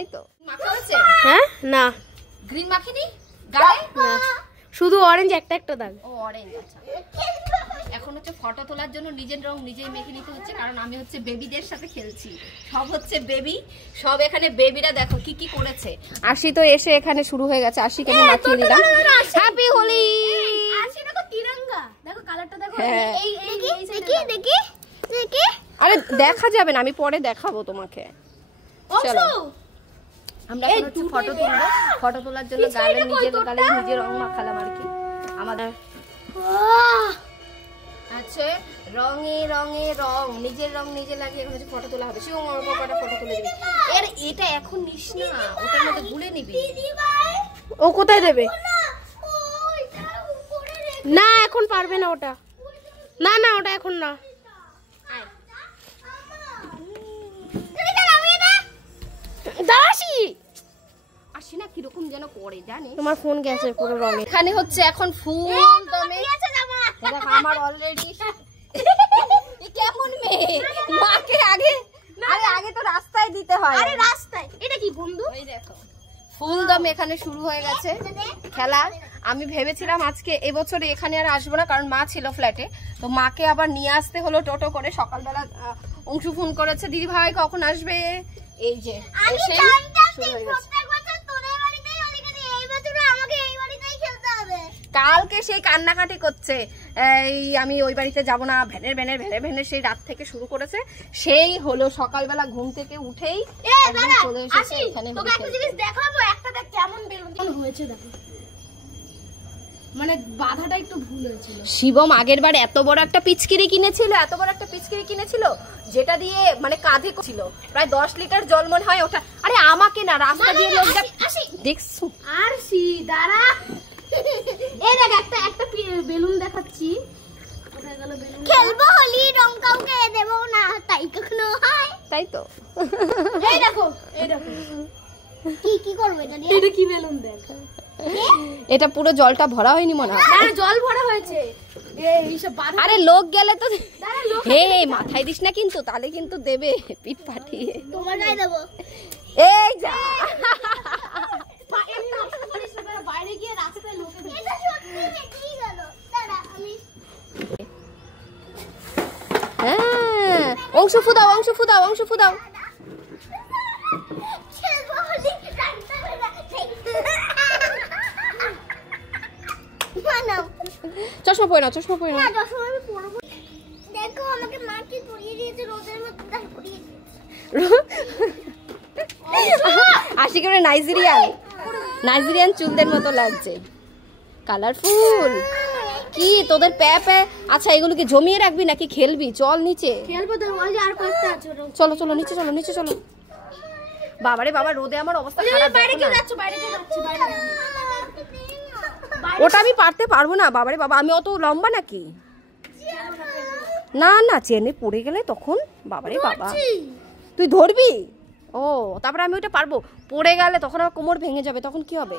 তাই তো। মাখা হয়েছে? হ্যাঁ না গ্রিন মাখিনি গায়ে? শুধু অরেঞ্জ একটা একটা দাগ। ও অরেঞ্জ, আচ্ছা। এখন হচ্ছে ফটো তোলার জন্য নিজের রং নিজেই মেখে নিতে হচ্ছে, কারণ আমি হচ্ছে বেবিদের সাথে খেলছি। সব হচ্ছে বেবি, সব এখানে বেবিরা দেখো কি কি করেছে। আশি তো এসে এখানে শুরু হয়ে গেছে, আশিকে আমি মাখিয়ে দিলাম। হ্যাপি হোলি। আশি দেখো তিরঙ্গা, দেখো কালারটা দেখো। এই দেখি দেখি দেখি। আরে দেখা যাবে না, আমি পরে দেখাবো তোমাকে। চলো আমরা এখন একটু ফটো তুলবো। ফটো তোলার জন্য গালে নিজের রং মাখালাম আর কি। আমাদের আচ্ছা রঙে রঙে রং, নিজের রং নিজে লাগিয়ে এখন ফটো তোলা হবে। শিবম আমার কটা ফটো তুলে দিবি। এর এটা এখন নিস না, ওটার মধ্যে গুলে নিবি। ও কোথায় দেবে? না এখন পারবে না ওটা, না না ওটা এখন না। আসি না কিরকম যেন করে জানি। তোমার ফোন গেছে পুরো রঙে। এখানে হচ্ছে এখন ফুল দমে। দেখো আমার অলরেডি কেমন মেয়ে, মাকে আগে আরে আগে তো রাস্তায় দিতে হয়। আরে রাস্তায় এটা কি বন্ধু? ওই দেখো ফুল দম এখানে শুরু হয়ে গেছে খেলা। আমি ভেবেছিলাম আজকে এবছরে এখানে আর আসবো না, কারণ মা ছিল ফ্ল্যাটে, তো মাকে আবার নিয়ে আসতে হলো টোটো করে। সকালবেলা অংশু ফোন করেছে দিদি ভাই কখন আসবে, এই যে এসে শুরু হয়ে গেছে। কালকে সেই কান্নাকাটি করছে, এই আমি ওই বাড়িতে যাব না, ভ্যানের সেই রাত থেকে শুরু করেছে। সেই হলো সকালবেলা ঘুম থেকে উঠেই একদম চলে এসেছে এখানে। তোকে একটা জিনিস দেখাবো, একটা দেখ কেমন বেলুন হয়েছে দেখো। মানে বাধাটা একটু ভুল হয়েছিল। শিবম আগের বার এত বড় একটা পিচকিরি কিনেছিল, যেটা দিয়ে মানে কাঁধে ছিল প্রায় 10 লিটার জল মনে হয় ওটা। আরে আমাকে না, রাস্তা দিয়ে লোক দেখছো। আর সি দাঁড়া, এই দেখ একটা বেলুন দেখাচ্ছি। কোথায় গেল বেলুন? খেলবো হোলি, রং কাউকে দেবো না, তাই কখনো হয়। তাই তো এই দেখো কি করবে এটা দিয়ে? এটা কি বেলুন দেখ। এটা পুরো জলটা ভরা হয়নি মনে হয়। না জল ভরা হয়েছে। এই সব বাধা। আরে লোক গেলে তো এই মাথায় দিস না কিন্তু, তাহলে কিন্তু দেবে পিঠ ফাটিয়ে। তোমার গায়ে দেবো। এই যা বাইরে গিয়ে রাস্তায় লোকে এটা সত্যি বেরিয়ে গেল। দাঁড়া আমি হ্যাঁ অংশ ফুদাও খেলবো হোলি, রান্না বানাও। চশমা পরে না না চশমা আমি পরবো। দেখো আমাকে মা কি পরিয়ে দিয়েছে, রোদের মধ্যে তাই পরিয়ে দিয়েছে। আশি করে নাইজেরিয়ান চুলদের মতো লাগছে, কালারফুল। কি তোদের প্যাপে? আচ্ছা এগুলোকে জমিয়ে রাখবি নাকি খেলবি? চল নিচে খেলবো তো, ওই যে আর কয়েকটা আছে। চলো নিচে চলো। বাবারে বাবা রোদে আমার অবস্থা খারাপ। বাইরে কি যাচ্ছ? বাইরে ওটা আমি পারতে পারবো না। বাবারে বাবা আমি অত লম্বা নাকি? না চেনে পড়ে গেলে তখন বাবারে বাবা। তুই ধরবি? ও তারপরে আমি ওটা পারবো। পড়ে গেলে তখন আমার কোমর ভেঙে যাবে, তখন কি হবে?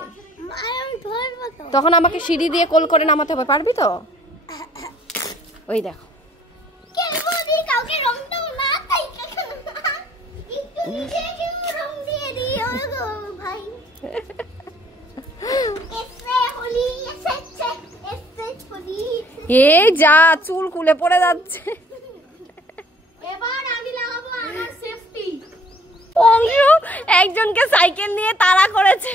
তখন আমাকে সিঁড়ি দিয়ে কোল করে নামাতে হবে। পারবি তো? ওই দেখো এই যা চুল খুলে পড়ে যাচ্ছে। এবার আমি লাগাবো আমার সেফটি। অংশু একজনকে সাইকেল নিয়ে তাড়া করেছে।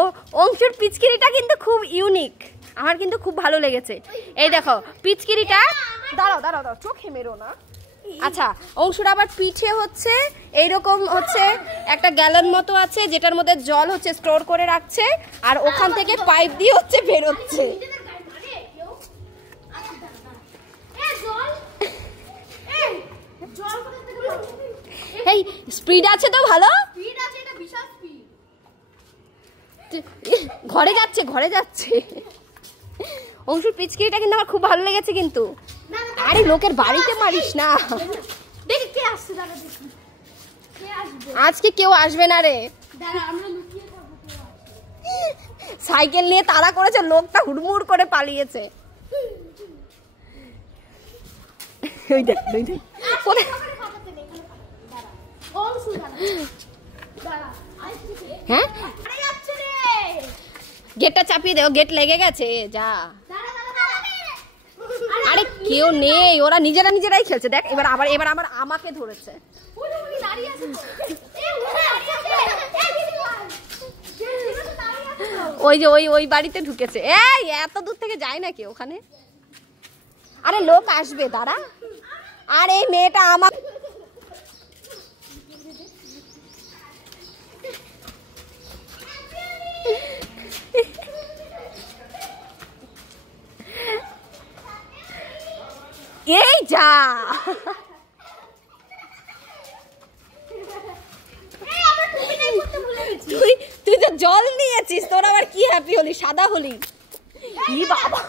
ও অংশুর পিচকিরিটা কিন্তু খুব ইউনিক, আমার কিন্তু খুব ভালো লেগেছে। এই দেখো পিচকিরিটা, দাঁড়াও চোখে মেরো না। আচ্ছা অংশুর আবার পিঠে হচ্ছে এইরকম হচ্ছে একটা গ্যালন মতো আছে, যেটার মধ্যে জল হচ্ছে স্টোর করে রাখছে, আর ওখান থেকে পাইপ দিয়ে হচ্ছে বেরোচ্ছে। এই স্পিড আছে তো ভালো, ঘরে যাচ্ছে। অংশুর পিচকিরিটা কিন্তু আমার খুব ভালো লেগেছে কিন্তু। আরে লোকের বাড়িতে মারিস না। আজকে কেউ আসবে না রে। সাইকেল নিয়ে তাড়া করেছে, লোকটা হুড়মুড় করে পালিয়েছে। ওই দেখ হ্যাঁ গেটটা চাপিয়ে দাও, গেট লেগে গেছে যা। আরে কেউ নেই, ওরা নিজেরাই খেলছে। দেখ এবার আবার আমাকে ধরেছে। ওই যে ওই বাড়িতে ঢুকেছে। এই এত দূর থেকে যায় নাকি ওখানে? আরে লোক আসবে, দাঁড়া। আর এই মেয়েটা আমার এই যা। তুই তো জল নিয়েছিস, তোর আবার কি হ্যাপি হলি? সাদা হলি? বাবা